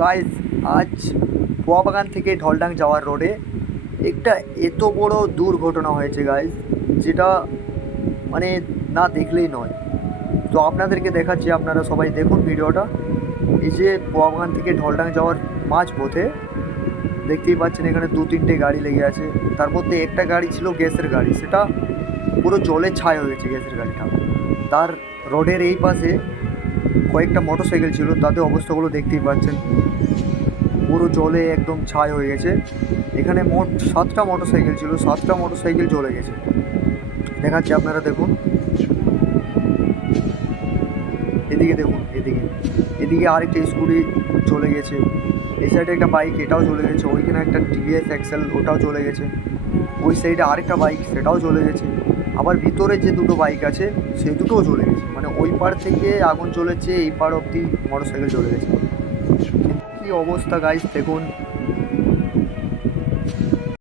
Guys, আজ পোয়াবাগান থেকে ঢলডাং যাওয়ার রোডে একটা এত বড় দুর্ঘটনা হয়েছে গাইস, যেটা মানে না দেখলেই নয়। তো আপনাদেরকে দেখাচ্ছি, আপনারা সবাই দেখুন ভিডিওটা। এই যে পোয়াবাগান থেকে ঢলডাং যাওয়ার মাঝ পথে দেখতেই পাচ্ছেন এখানে দু তিনটে গাড়ি লেগে আছে। তার মধ্যে একটা গাড়ি ছিল গ্যাসের গাড়ি, সেটা পুরো জলে ছাই হয়ে গেছে গ্যাসের গাড়িটা। তার রোডের এই পাশে কয়েকটা মোটরসাইকেল ছিল, তাদের অবস্থাগুলো দেখতেই পাচ্ছেন, পুরো জলে একদম ছাই হয়ে গেছে। এখানে মোট 7টা মোটরসাইকেল ছিল, 7টা মোটরসাইকেল জ্বলে গেছে। দেখাচ্ছি, আপনারা দেখুন, এদিকে দেখুন, এদিকে এদিকে আরেকটা স্কুটি চলে গেছে। এই সাইডে একটা বাইক, এটাও চলে গেছে। ওইখানে একটা টিভিএস এক্সেল, ওটাও চলে গেছে। ওই সাইডে আরেকটা বাইক, সেটাও চলে গেছে। আবার ভিতরে যে দুটো বাইক আছে সেই দুটোও চলে গেছে। মানে ওই পার থেকে আগুন চলেছে, এই পার অবধি মোটরসাইকেল চলে গেছে। কী অবস্থা গাইস দেখুন।